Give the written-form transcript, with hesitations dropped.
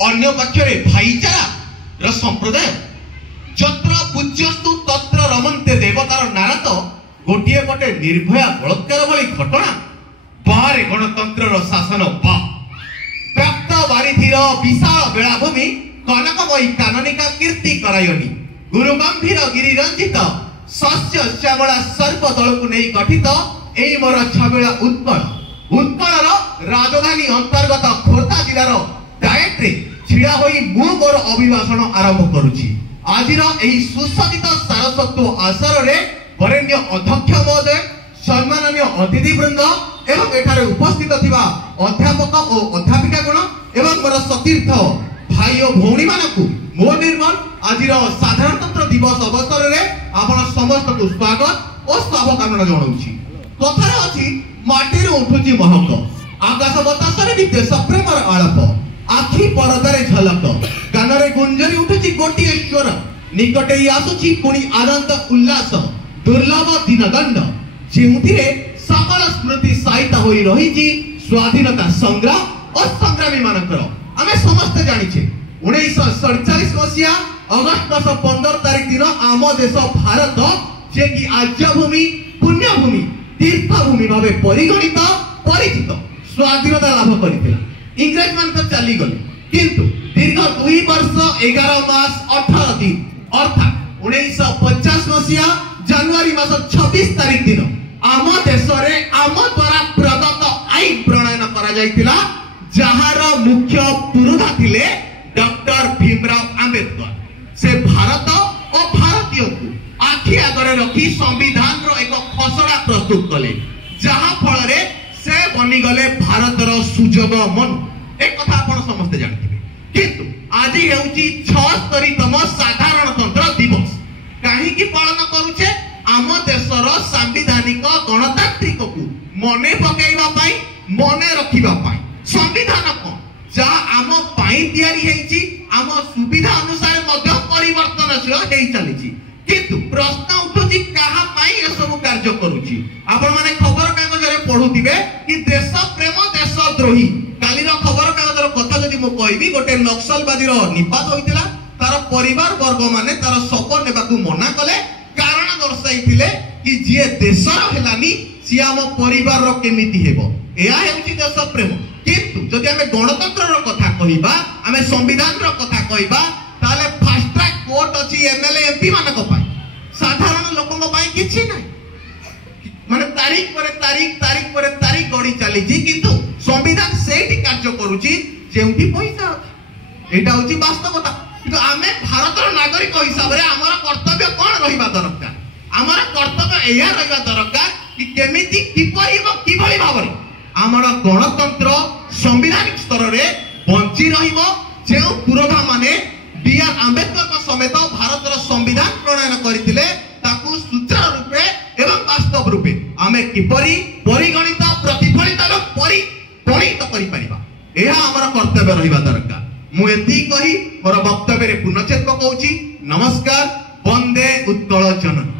अन्य पक्षरे भाईचारा र संप्रदाय जत्र पूज्यस्तु तत्र रमन्ते देवतार नारा तो गोटिए पटे निर्भया बलात्कार भली घटना बाहर गणतंत्र शासन प्राप्त बारिधिर विशाल बेलाभूमि कनकमयी काननिका कीर्ति करायनी गुरु गंभीर गिरिरंजित शस्य श्यामला सर्पदल को नहीं गठित एई मोर छबिला उत्कल राजधानी अंतर्गत खोर्धा जिलार डायरेक्टरे छिड़ा होई मु मोर अभिभाषण आरंभ करुछि। आजिर एही सुसज्जित सारस्वत आसर रे वरेण्य अध्यक्ष महोदय सम्माननीय अतिथि वृंद एवं एठारे उपस्थित थिबा अध्यापक और अध्यापिका गण एवं मोर सतीर्थ भाई और भौणी मानकु मो निर्मल आजिर साधारणतंत्र दिवस अवसर रे आपण समस्त को स्वागत और शुभकामना जणाउछि। कथार अछि माटी रे उठुछि महक आकाश बतासरे भी देश प्रेमर आलाप आखि परदारे झलक कानरे गुंजरी उठुछि गोटिए स्वर निकटे आसुछि पुणी आनंद उल्लास दुर्लभ दिनदंड जेउथिरे सकल स्मृति सहित होई रहिछि स्वाधीनता संग्राम और संग्रामी मानकर आमे समस्त जानिछे 1947 मसिया अगस्त मास 15 तारिख दिन आम देश भारत जे कि आज्यभूमि पुण्यभूमि तीर्थभूमि भावे परिगणित परिचित स्वाधीनता लाभ करथिला। इंग्रज मान तो चली गले किंतु दीर्घ 2 वर्ष 11 मास 18 दिन अर्थात 1950 मसिया जनवरी मास 26 तारिख दिन आम देश रे आम द्वारा प्रदत्त आईन प्रणयन करा जायतिला जहार मुख्य पुरोधा थिले डॉक्टर भीमराव अंबेडकर। से भारत और भारतीय को आखि आगरे रखी संविधान रो एक खसड़ा प्रस्तुत कले जहा फल रे से बनी गले भारत रो सुजोग मन एक कथा आपण समस्त जानथिबे किंतु आज हेउची 76तम साधारणतंत्र दिवस काहे की पालन करूछे आम देशर संवैधानिक गणतांत्रिक को मने पकाइबा पाई मने रखिबा पाई संविधान को जहा आम पाई तयारी हेची आम सुविधा अनुसार मध्य परिवर्तनशील हेई चलीची किंतु प्रश्न उठुची कहा पाई ए सब कार्य करूची। आपण माने खबर कागज रे पढुतिबे कि देश प्रेम देशद्रोही कालीर खबर कागज रो कथा जदि मो कहबी गोटे नक्सलवादी रो निपात होइतिला तार परिवार वर्ग माने तार शव नेबाकू मना कले कारण दर्शाइथिले कि जे देशर हेलानी सी आम परिवार रो केमिति हेबो एया हेउची देश प्रेम किंतु जदि हमें गणतंत्र रो कथा कहिबा हमें संविधान रो कथा कहिबा ताले फास्ट ट्रैक कोर्ट अछि एमएलए एमपी मानक पाई साधारण लोकन पाई किछि नै माने तारीख पर तारीख गडी चली छी किंतु संविधान सेठी कार्य करूची जेउठी पैसा अछि एटा होची वास्तवता किंतु हमें भारतर नागरिक हिसाब रे हमर कर्तव्य कोन रहिबा दरकार हमर कर्तव्य एया रहिबा दरकार कि केमिति किभली भाबरे हमर गणतंत्र संवैधानिक स्तर रे बंची रहिबो जे पुरोधा माने बीआर आंबेडकर समेत भारतर संविधान प्रणयन करथिले ताकू सुचारू रूपे एवं वास्तव रूपे आमे किपरि परिगणित प्रतिफलित परिगणित करि परिबा एहा हमर कर्तव्य रहिबा दरकार। मु एति कहि मोर वक्तव्य रे पुनश्चेत कहूची नमस्कार। वंदे उत्कल जननी।